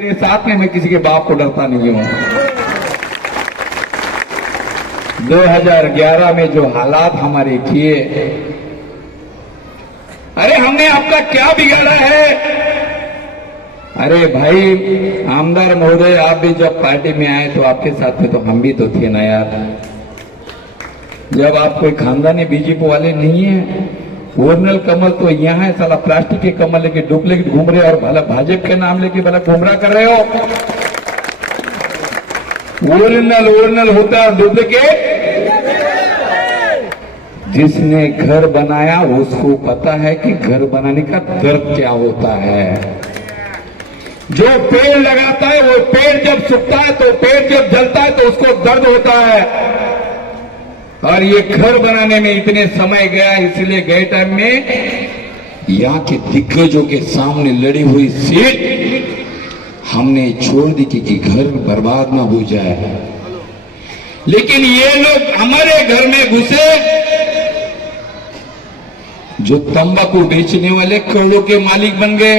मेरे साथ में मैं किसी के बाप को डरता नहीं हूं। 2011 में जो हालात हमारे किए, अरे हमने आपका क्या बिगाड़ा है? अरे भाई आमदार महोदय, आप भी जब पार्टी में आए तो आपके साथ में तो हम भी तो थे ना यार। जब आप कोई खानदानी बीजेपी वाले नहीं है, ओरिजिनल कमल तो यहाँ है, साला प्लास्टिक के कमल लेके डुप्लीकेट घूम रहे और भला भाजपा के नाम लेके भला गुमराह कर रहे हो। ओरिजिनल होता है डुप्लीकेट। जिसने घर बनाया उसको पता है कि घर बनाने का दर्द क्या होता है। जो पेड़ लगाता है वो पेड़ जब सूखता है तो पेड़ जब जलता है तो उसको दर्द होता है। और ये घर बनाने में इतने समय गया, इसलिए गए टाइम में यहाँ के दिग्गजों के सामने लड़ी हुई सीट हमने छोड़ दी कि घर बर्बाद ना हो जाए। लेकिन ये लोग हमारे घर में घुसे, जो तंबाकू बेचने वाले करोड़ों के मालिक बन गए।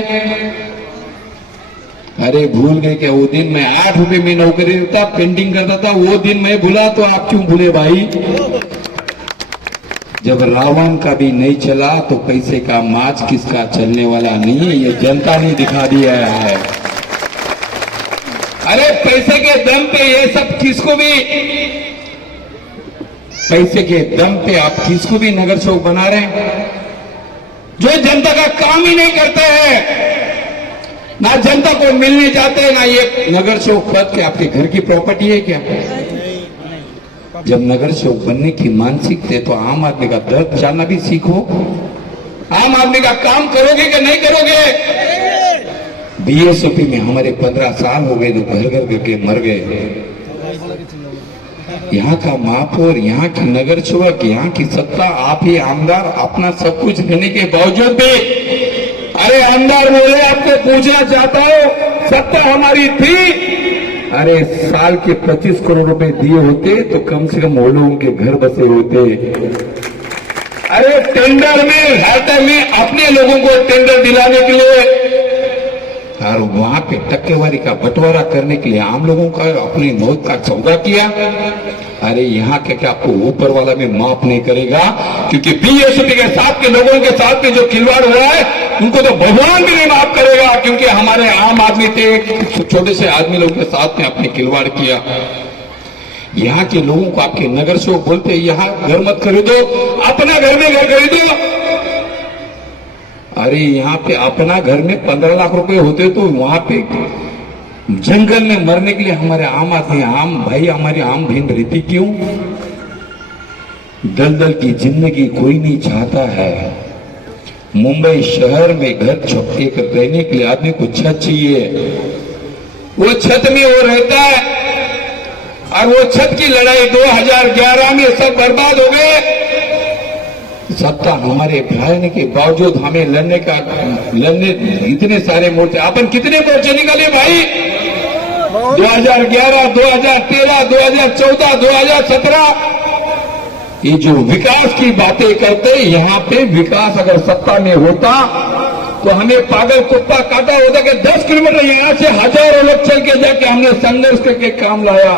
अरे भूल गए क्या वो दिन मैं 8 रुपए में नौकरी देता, पेंटिंग करता था, वो दिन मैं भूला तो आप क्यों भूले भाई? जब रावण का भी नहीं चला तो पैसे का माच किसका चलने वाला नहीं है, ये जनता ने दिखा दिया है। अरे पैसे के दम पे ये सब किसको भी, पैसे के दम पे आप किसको भी नगर चौक बना रहे हैं, जो जनता का काम ही नहीं करते हैं, ना जनता को मिलने जाते हैं, ना ये नगर चौक पद के आपके घर की प्रॉपर्टी है क्या? जब नगर चौक बनने की मानसिक थे तो आम आदमी का दर्द जानना भी सीखो। आम आदमी का काम करोगे कि नहीं करोगे? बीएसपी में हमारे 15 साल हो गए तो घर घर करके मर गए। यहाँ का महापौर, यहाँ की नगर चौक, यहाँ की सत्ता, आप ही आमदार अपना सब कुछ देने के बावजूद भी, अरे आमदार बोले आपको पूछना चाहता हूं, सत्ता हमारी थी, अरे साल के 25 करोड़ रुपए दिए होते तो कम से कम वो लोगों के घर बसे होते। अरे टेंडर में हर टाइम में अपने लोगों को टेंडर दिलाने के लिए और वहां पे टक्केवारी का बंटवारा करने के लिए आम लोगों का अपनी मौत का सौदा किया। अरे यहाँ के क्या आपको ऊपर वाला में माफ नहीं करेगा? क्योंकि बीएसपी के साथ के लोगों के साथ में जो खिलवाड़ हुआ है उनको तो भगवान भी नहीं माफ करेगा, क्योंकि हमारे आम आदमी थे, छोटे से आदमी लोगों के साथ में आपने खिलवाड़ किया। यहाँ के लोगों को आपके नगर चौक बोलते यहाँ घर मत खरीदो, अपना घर में घर खरीदो। अरे यहाँ पे अपना घर में 15 लाख रुपए होते तो वहां पे जंगल में मरने के लिए हमारे आम आदमी, आम भाई, हमारी आम बहन रहती क्यों? दलदल की जिंदगी कोई नहीं चाहता है। मुंबई शहर में घर छपके कर रहने के लिए आदमी को छत चाहिए, वो छत में वो रहता है। और वो छत की लड़ाई 2011 में सब बर्बाद हो गए। सत्ता हमारे भराने के बावजूद हमें लड़ने इतने सारे मोर्चे, अपन कितने मोर्चे निकाले भाई? 2011, 2013, 2014, 2017, ये जो विकास की बातें करते, यहाँ पे विकास अगर सत्ता में होता तो हमें पागल कुत्ता काटा होता कि 10 किलोमीटर यहाँ से हजारों लोग चल के जाके हमने संघर्ष करके काम लाया।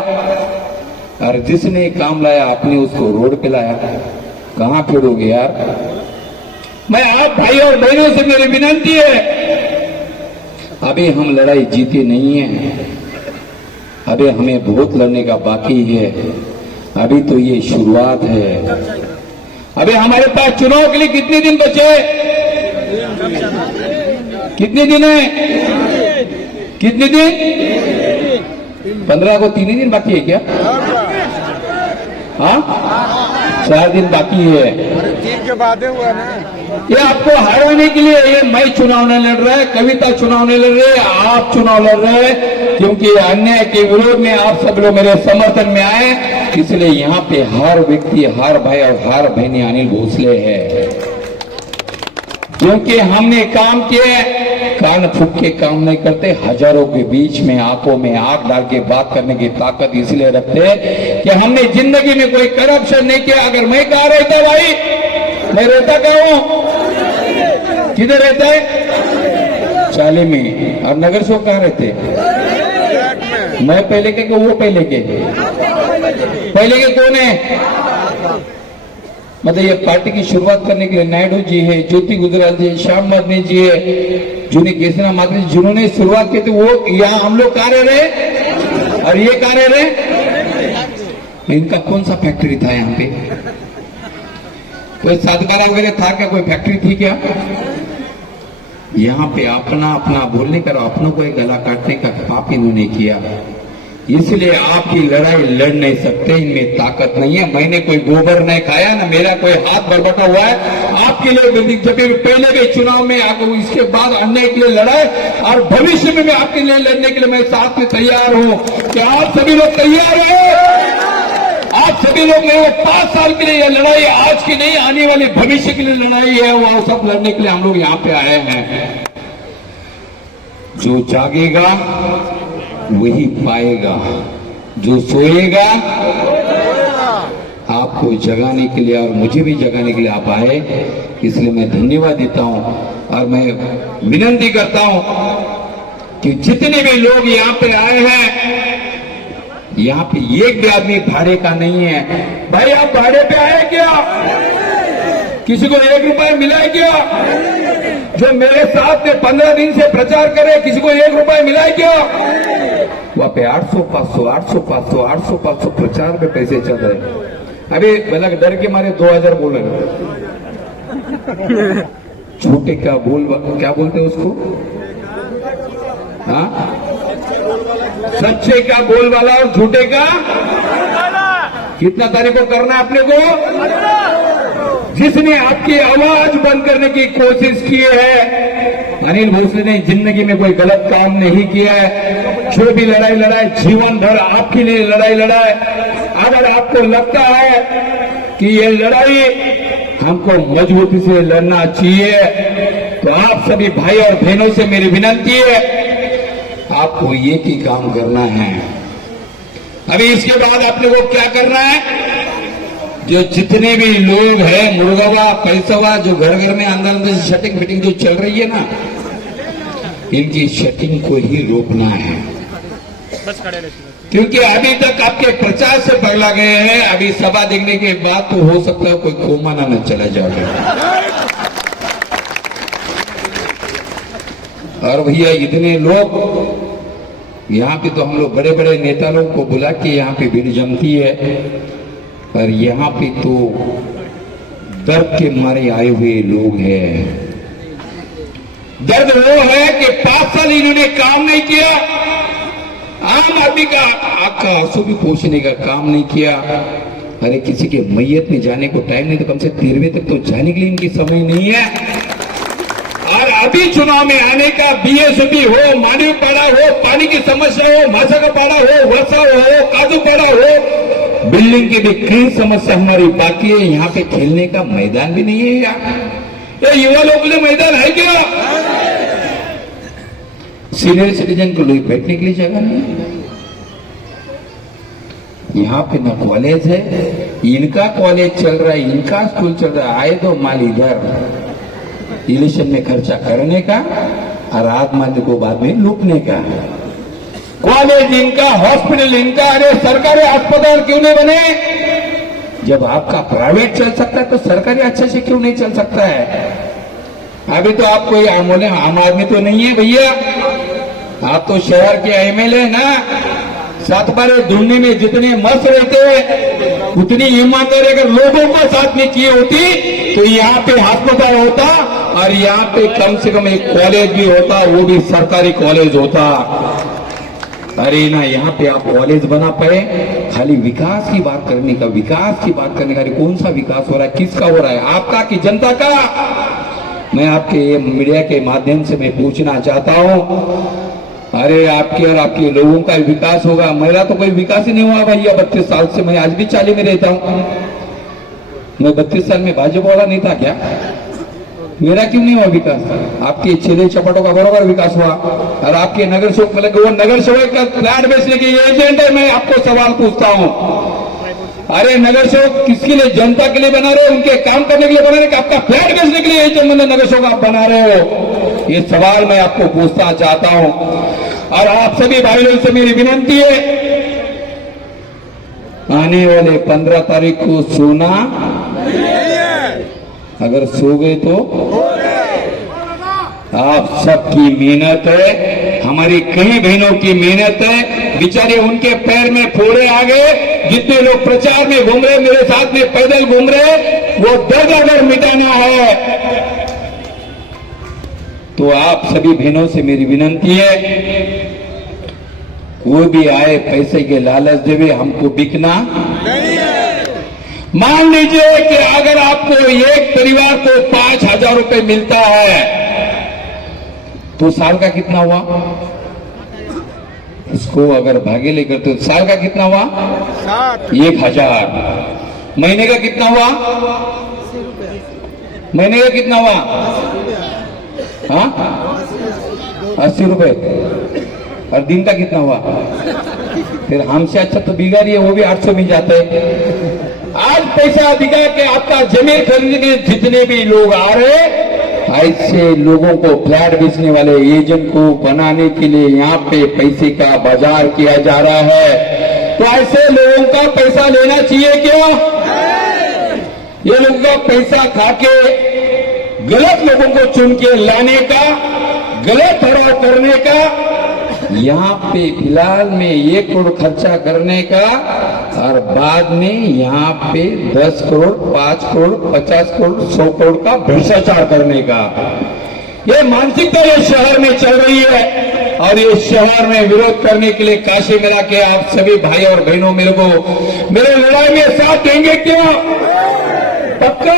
और जिसने काम लाया आपने उसको रोड पे लाया, कहां फिरोगे यार? मैं आप भाई और बहनों से मेरी विनती है, अभी हम लड़ाई जीते नहीं है, अभी हमें बहुत लड़ने का बाकी है। अभी तो ये शुरुआत है। अभी हमारे पास चुनाव के लिए कितने दिन बचे? कितने दिन है? कितने दिन? 15 को 3 ही दिन बाकी है क्या? हाँ, 4 दिन बाकी है। 3 के बाद हुआ ना। ये आपको हराने के लिए, ये मैं चुनाव नहीं लड़ रहा है, कविता चुनाव नहीं लड़ रहे, आप चुनाव लड़ रहे हैं, क्योंकि अन्याय के विरोध में आप सब लोग मेरे समर्थन में आए। इसलिए यहाँ पे हर व्यक्ति, हर भाई और हर बहनी अनिल भोसले है, क्योंकि हमने काम किए। कान फूक के काम नहीं करते, हजारों के बीच में आंखों में आंख डाल के बात करने की ताकत इसलिए रखते कि हमने जिंदगी में कोई करप्शन नहीं किया। अगर मैं कहाँ रहता भाई, मैं रहता क्या हूं? किधर रहता है? चाली में। और नगर सेवक कहाँ रहते? मैं पहले के वो पहले के? पहले के कौन है? मतलब ये पार्टी की शुरुआत करने के लिए नायडू जी है, ज्योति गुजराल जी है, श्याम माधने जी है, जूनी केसरा माधने जी, जिन्होंने शुरुआत की थी, वो यहाँ हम लोग कहाँ रह रहे और ये कहाँ रह रहे? इनका कौन सा फैक्ट्री था यहाँ पे? कोई साधकारा वगैरह था क्या? कोई फैक्ट्री थी क्या? यहाँ पे अपना अपना बोलने का, अपनों को एक गला काटने का पाप इन्होंने किया। इसलिए आपकी लड़ाई लड़ नहीं सकते, इनमें ताकत नहीं है। मैंने कोई गोबर नहीं खाया, ना मेरा कोई हाथ बरबटा हुआ है आपके लिए। जब पहले के चुनाव में आपको, इसके बाद अन्याय के लिए लड़ाई, और भविष्य में मैं आपके लिए लड़ने के लिए मैं साथ में तैयार हूं। क्या आप सभी लोग तैयार हैं? आप सभी लोग मेरे 5 साल के लिए यह लड़ाई आज की नहीं, आने वाले भविष्य के लिए लड़ाई है, वो सब लड़ने के लिए हम लोग यहाँ पे आए हैं। जो जागेगा वही पाएगा, जो सोएगा आपको जगाने के लिए और मुझे भी जगाने के लिए आप आए, इसलिए मैं धन्यवाद देता हूं। और मैं विनती करता हूं कि जितने भी लोग यहाँ पे आए हैं, यहाँ पे एक भी आदमी भाड़े का नहीं है। भाई आप भाड़े पे आए क्या? किसी को 1 रुपया मिला है क्या? जो मेरे साथ में 15 दिन से प्रचार करे, किसी को 1 रुपया मिला है क्या? वहां पे 800 500 800 500 800 500 प्रचार में पैसे चल रहे। अरे भला डर के मारे 2000 बोल रहे। झूठे क्या बोलते हैं उसको? हाँ, सच्चे का बोल वाला और झूठे का कितना तारीख को करना है अपने को? जिसने आपकी आवाज बंद करने की कोशिश की है, अनिल भोसले ने जिंदगी में कोई गलत काम नहीं किया है। जो भी लड़ाई लड़ाए, जीवन भर आपके लिए लड़ाई लड़ाए। अगर आपको लगता है कि ये लड़ाई हमको मजबूती से लड़ना चाहिए, तो आप सभी भाई और बहनों से मेरी विनती है, आपको एक ही काम करना है। अभी इसके बाद आपने को क्या करना है? जो जितने भी लोग हैं, मुर्गावा पैसावा, जो घर घर में अंदर अंदर शटिंग फिटिंग जो चल रही है ना, इनकी शटिंग को ही रोकना है। क्योंकि अभी तक आपके प्रचार से पगला गए हैं। अभी सभा देखने के बाद तो हो सकता है कोई कोमा न चला जाए। और भैया इतने लोग यहाँ पे, तो हम लोग बड़े बड़े नेता लोग को बुला के यहाँ पे भीड़ जमती है, पर यहाँ पे तो दर्द के मारे आए हुए लोग हैं। दर्द वो है कि 5 साल इन्होंने काम नहीं किया, आम आदमी का आपका आंसू भी पोंछने का काम नहीं किया। अरे किसी के मैयत में जाने को टाइम नहीं, तो कम से 13वें तक तो जाने के लिए इनकी समय नहीं है। और अभी चुनाव में आने का, बीएसपी हो, मानव पाड़ा हो, पानी की समस्या हो, भाषा का पाड़ा हो, वर्षा हो, काजू पाड़ा हो, बिल्डिंग की भी कई समस्या हमारी बाकी है। यहाँ पे खेलने का मैदान भी नहीं है यार। ये युवा लोगों के लिए मैदान है क्या? सीनियर सिटीजन को लोग बैठने के लिए जगह नहीं है। यहाँ पे न कॉलेज है, इनका कॉलेज चल रहा है, इनका स्कूल चल रहा है। आए तो माल इधर इलेक्शन में खर्चा करने का और आत्मादि को बाद में लूटने का। कॉलेज इनका, हॉस्पिटल इनका। अरे सरकारी अस्पताल क्यों नहीं बने? जब आपका प्राइवेट चल सकता है तो सरकारी अच्छे से क्यों नहीं चल सकता है? अभी तो आप कोई आम आदमी तो नहीं है भैया, आप तो शहर के एमएलए ना। 7 बार ढूंढने में जितने मस्त रहते हैं, उतनी ईमानदारी अगर लोगों को साथ में की होती तो यहाँ पे अस्पताल होता और यहाँ पे कम से कम एक कॉलेज भी होता, वो भी सरकारी कॉलेज होता। अरे ना, यहाँ पे आप कॉलेज बना पाए, खाली विकास की बात करने का, विकास की बात करने का। अरे कौन सा विकास हो रहा है? किसका हो रहा है? आपका कि जनता का? मैं आपके मीडिया के माध्यम से मैं पूछना चाहता हूँ, अरे आपके और आपके लोगों का विकास होगा? मेरा तो कोई विकास ही नहीं हुआ भैया 32 साल से। मैं आज भी 40 में रहता हूँ। मैं 32 साल में भाजपा वाला नहीं था क्या? मेरा क्यों नहीं हुआ विकास? आपके छेले चपाटों का बराबर विकास हुआ। और आपके नगर सेवक, मतलब वो नगर सेवक का फ्लैट बेचने के एजेंट है। मैं आपको सवाल पूछता हूँ, अरे नगर सेवक किसके लिए? जनता के लिए बना रहे हो, उनके काम करने के लिए बना रहे हो, आपका फ्लैट बेचने के लिए एजेंट नगर सेवक आप बना रहे हो? ये सवाल मैं आपको पूछना चाहता हूं। और आप सभी भाइयों से मेरी विनती है, आने वाले 15 तारीख को सोना, अगर सो गए तो आप सबकी मेहनत है, हमारी कई बहनों की मेहनत है। बेचारे उनके पैर में फोड़े आ गए, जितने लोग प्रचार में घूम रहे, मेरे साथ में पैदल घूम रहे, वो दर्द अगर मिटाना है तो आप सभी बहनों से मेरी विनती है, कोई भी आए पैसे के लालच देवे, हमको बिकना नहीं है। मान लीजिए कि अगर आपको एक परिवार को 5,000 रुपए मिलता है तो साल का कितना हुआ? इसको अगर भागे लेकर तो साल का कितना हुआ? 1,000। महीने का कितना हुआ? महीने का कितना हुआ? हाँ, 80 रुपए। और दिन का कितना हुआ? फिर हमसे अच्छा तो बिगाड़ी है, वो भी 800 मिल जाता है। आज पैसा दिखा के आपका जमीन खरीदने जितने भी लोग आ रहे, ऐसे लोगों को फ्लैट बेचने वाले एजेंट को बनाने के लिए यहाँ पे पैसे का बाजार किया जा रहा है। तो ऐसे लोगों का पैसा लेना चाहिए क्या? ये लोगों का पैसा खाके गलत लोगों को चुन के लाने का, गलत ठहराव करने का, यहाँ पे फिलहाल में 1 करोड़ खर्चा करने का और बाद में यहाँ पे 10 करोड़, 5 करोड़, 50 करोड़, 100 करोड़ का भ्रष्टाचार करने का, ये मानसिकता ये शहर में चल रही है। और ये शहर में विरोध करने के लिए काशी मिला के आप सभी भाई और बहनों मेरे को मेरे लड़ाई में साथ देंगे क्या? पक्का।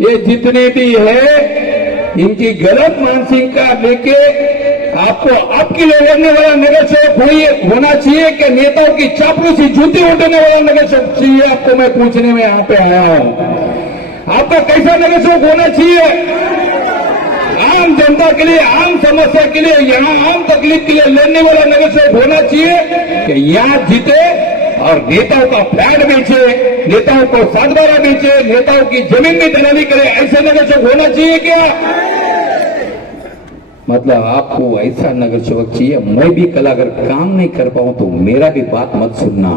ये जितने भी है इनकी गलत मानसिकता लेके आपको आपकी लड़ने वाला नगर सेवक होना चाहिए कि नेताओं की चापलूसी जूती उठाने वाला नगर सेवक चाहिए? आपको मैं पूछने में यहाँ पे आया हूँ, आपका कैसा नगर सेवक होना चाहिए? आम जनता के लिए, आम समस्या के लिए, यहाँ आम तकलीफ के लिए लड़ने वाला नगर सेवक होना चाहिए कि यहाँ जीते और नेताओं का फ्लैट बेचे, नेताओं को 7/12 बेचे, नेताओं की जमीन में दलाली करे, ऐसे नगर सेवक होना चाहिए क्या? मतलब आपको ऐसा नगर सेवक चाहिए। मैं भी कल अगर काम नहीं कर पाऊं तो मेरा भी बात मत सुनना।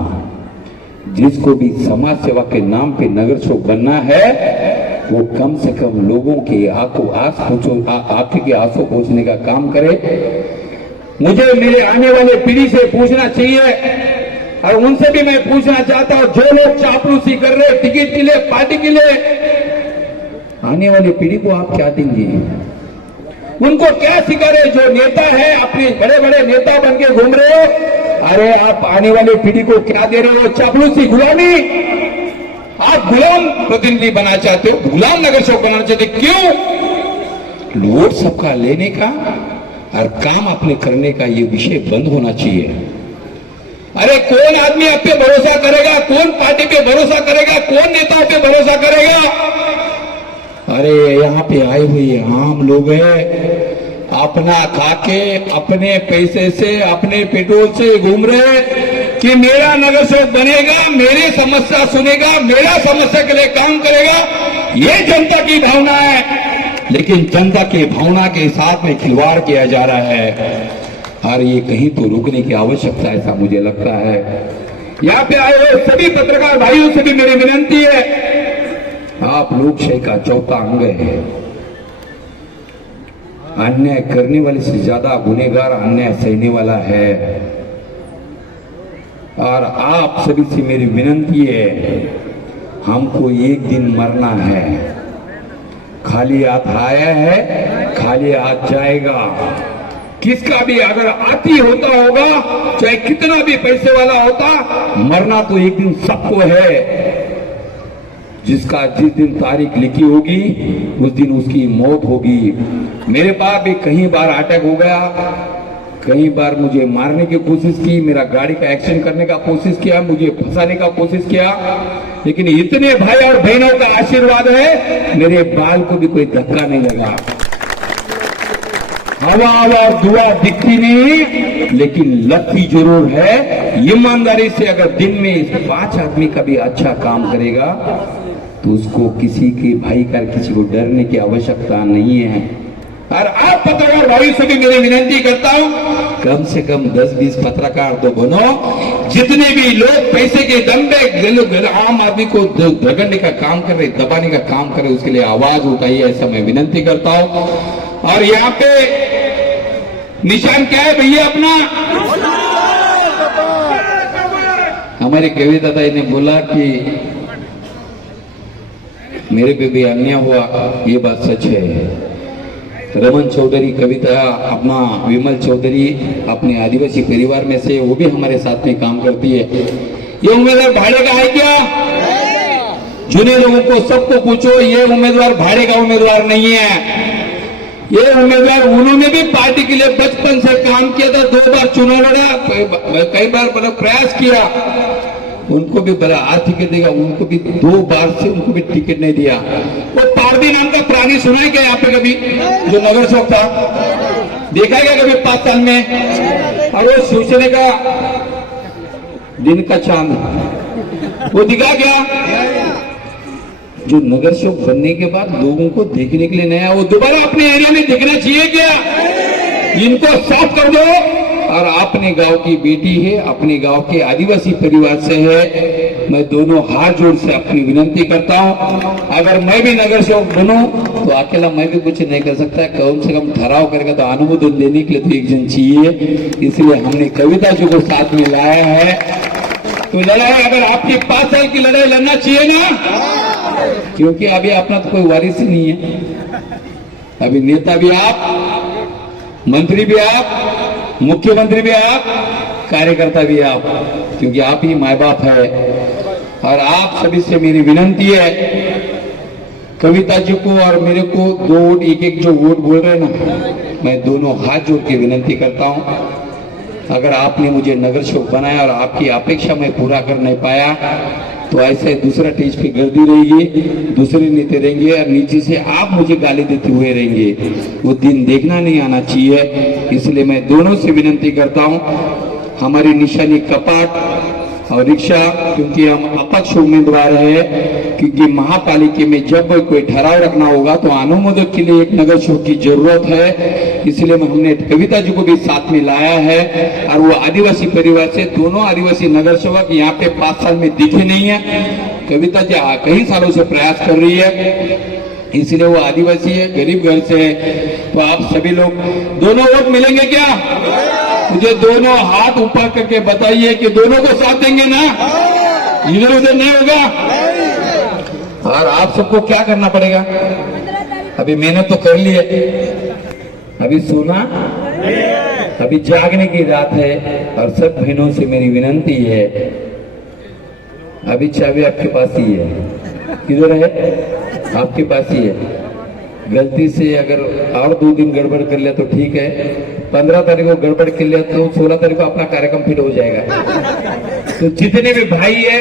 जिसको भी समाज सेवा के नाम पे नगर सेवक बनना है वो कम से कम लोगों के आंखों के आंसू पहुंचने का काम करे। मुझे मेरे आने वाले पीढ़ी से पूछना चाहिए और उनसे भी मैं पूछना चाहता हूं, जो लोग चापलूसी कर रहे टिकट के लिए, पार्टी के लिए, आने वाली पीढ़ी को आप क्या देंगे? उनको क्या सिखा रहे? जो नेता है अपने बड़े बड़े नेता बन के घूम रहे हो, अरे आप आने वाली पीढ़ी को क्या दे रहे हो? चापलूसी, गुलामी। आप गुलाम प्रतिनिधि बनाना चाहते हो, गुलाम नगर सेवक बनाना चाहते हो। क्यों? वोट सबका लेने का और काम अपने करने का ये विषय बंद होना चाहिए। अरे कौन आदमी आप पे भरोसा करेगा? कौन पार्टी पे भरोसा करेगा? कौन नेता पे भरोसा करेगा? अरे यहाँ पे आए हुए आम लोग हैं, अपना खाके अपने पैसे से, अपने पेट्रोल से घूम रहे कि मेरा नगर सेवक बनेगा, मेरी समस्या सुनेगा, मेरा समस्या के लिए काम करेगा, ये जनता की भावना है। लेकिन जनता की भावना के साथ में खिलवाड़ किया जा रहा है और ये कहीं तो रुकने की आवश्यकता, ऐसा मुझे लगता है। यहाँ पे आए हुए सभी पत्रकार भाइयों से भी मेरी विनती है, आप लोकशाही का चौथा अंग है। अन्याय करने वाले से ज्यादा गुनहगार अन्याय सहने वाला है। और आप सभी से मेरी विनती है, हमको एक दिन मरना है। खाली हाथ आया है, खाली हाथ जाएगा। किसका भी अगर आती होता होगा, चाहे कितना भी पैसे वाला होता, मरना तो एक दिन सबको है। जिसका जिस दिन तारीख लिखी होगी उस दिन उसकी मौत होगी। मेरे पास भी कई बार अटैक हो गया, कई बार मुझे मारने की कोशिश की, मेरा गाड़ी का एक्सीडेंट करने का कोशिश किया, मुझे फंसाने का कोशिश किया, लेकिन इतने भाई और बहनों का आशीर्वाद है, मेरे बाल को भी कोई धक्का नहीं लगा। हवा और दुआ दिखती नहीं, लेकिन लगती जरूर है। ईमानदारी से अगर दिन में 5 आदमी का भी अच्छा काम करेगा तो उसको किसी के भाई का, किसी को डरने की आवश्यकता नहीं है। और आप पत्रकार भाई से भी मेरी विनती करता हूं, कम से कम 10-20 पत्रकार तो बनो, जितने भी लोग पैसे के दम पे आम आदमी को धगड़ने का काम कर रहे, दबाने का काम कर रहे, उसके लिए आवाज उठाइए, ऐसा मैं विनती करता हूं। और यहाँ पे निशान क्या है भैया अपना? हमारे कविता दाई ने बोला कि मेरे पे भी अन्याय हुआ, ये बात सच है। रमन चौधरी कविता अपना विमल चौधरी अपने आदिवासी परिवार में से, वो भी हमारे साथ में काम करती है। ये उम्मीदवार भाड़े का है क्या? जुने लोगों को सबको पूछो, ये उम्मीदवार भाड़े का उम्मीदवार नहीं है। ये उम्मीदवार, उन्होंने भी पार्टी के लिए बचपन से काम किया था, 2 बार चुनाव लड़ा, कई बार प्रयास किया, उनको भी बड़ा आर्थिक देगा, उनको भी 2 बार से उनको भी टिकट नहीं दिया। वो पारदी नाम का प्राणी सुना है क्या यहाँ पे कभी? जो नगर चौक था, देखा क्या कभी 5 साल में? और वो शिवसेना का दिन का चांद, वो दिखा क्या? जो नगर चौक बनने के बाद लोगों को देखने के लिए नया, वो दोबारा अपने एरिया में दिखना चाहिए क्या? इनको साफ कर दो। और अपने गांव की बेटी है, अपने गांव के आदिवासी परिवार से है, मैं दोनों हाथ जोड़ से अपनी विनती करता हूं, अगर मैं भी नगर सेवक बनूं तो अकेला मैं भी कुछ नहीं कर सकता, कम से कम ठहराव करेगा तो अनुमोदन देने के लिए तो एक जन चाहिए। इसलिए हमने कविता जी को साथ में लाया है। तो लड़ाई, अगर आपकी 5 साल की लड़ाई लड़ना चाहिए ना, क्योंकि अभी अपना तो कोई वारिस ही नहीं है। अभी नेता भी आप, मंत्री भी आप, मुख्यमंत्री भी आप, कार्यकर्ता भी आप, क्योंकि आप ही माँ बाप है। और आप सभी से मेरी विनती है, कविता जी को और मेरे को 2 वोट, एक जो वोट बोल रहे हैं ना, मैं दोनों हाथ जोड़ के विनती करता हूं, अगर आपने मुझे नगर सेवक बनाया और आपकी अपेक्षा मैं पूरा कर नहीं पाया, तो ऐसे दूसरा स्टेज पे गर्दी रहेगी, दूसरे नेता रहेंगे और नीचे से आप मुझे गाली देते हुए रहेंगे, वो दिन देखना नहीं आना चाहिए। इसलिए मैं दोनों से विनती करता हूं, हमारी निशानी कपाट और रिक्शा, क्योंकि हम अपक्ष उम्मीदवार है, क्योंकि महापालिका में जब कोई ठहराव रखना होगा तो अनुमोदन के लिए एक नगर सेवक की जरूरत है। इसलिए हमने कविता जी को भी साथ में लाया है, और वो आदिवासी परिवार से, दोनों आदिवासी नगर सेवक यहाँ पे 5 साल में दिखे नहीं है। कविता जी कई सालों से प्रयास कर रही है, इसलिए वो आदिवासी है, गरीब घर से है। तो आप सभी लोग, दोनों वोट मिलेंगे क्या? मुझे दोनों हाथ ऊपर करके बताइए कि दोनों को साथ देंगे ना, इधर उधर नहीं होगा। और आप सबको क्या करना पड़ेगा? अभी मैंने तो कर लिया, अभी सुना, अभी जागने की रात है। और सब बहनों से मेरी विनती है, अभी चाबी आपके पास ही है, किधर है? आपके पास ही है। गलती से अगर और 2 दिन गड़बड़ कर लिया तो ठीक है, 15 तारीख को गड़बड़ कर लिया तो 16 तारीख को अपना कार्यक्रम फिट हो जाएगा। तो जितने भी भाई है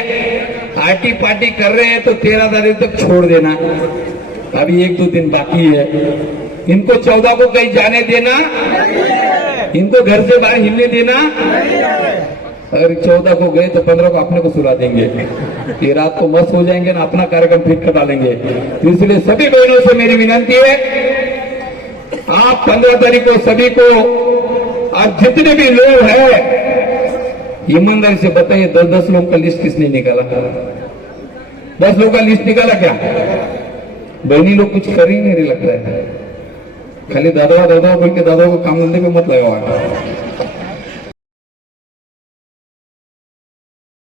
आर्टी पार्टी कर रहे हैं तो 13 तारीख तक छोड़ देना, अभी 1-2 दिन बाकी है। इनको 14 को कहीं जाने देना, इनको घर से बाहर हिलने देना। अगर 14 को गए तो 15 को अपने को सुला देंगे, ये रात को मस्त हो जाएंगे ना, अपना कार्यक्रम फिट कर डालेंगे। तो इसलिए सभी बहनों से मेरी विनती है, आप 15 तारीख को सभी को, आप जितने भी लोग हैं ईमानदारी से बताइए, 10-10 लोगों का लिस्ट किसने निकाला? 10 लोगों का लिस्ट निकाला क्या? बहनी लोग कुछ कर ही नहीं लगता है, खाली दादा बोल के दादा को काम धंधे पे मत लगाओ।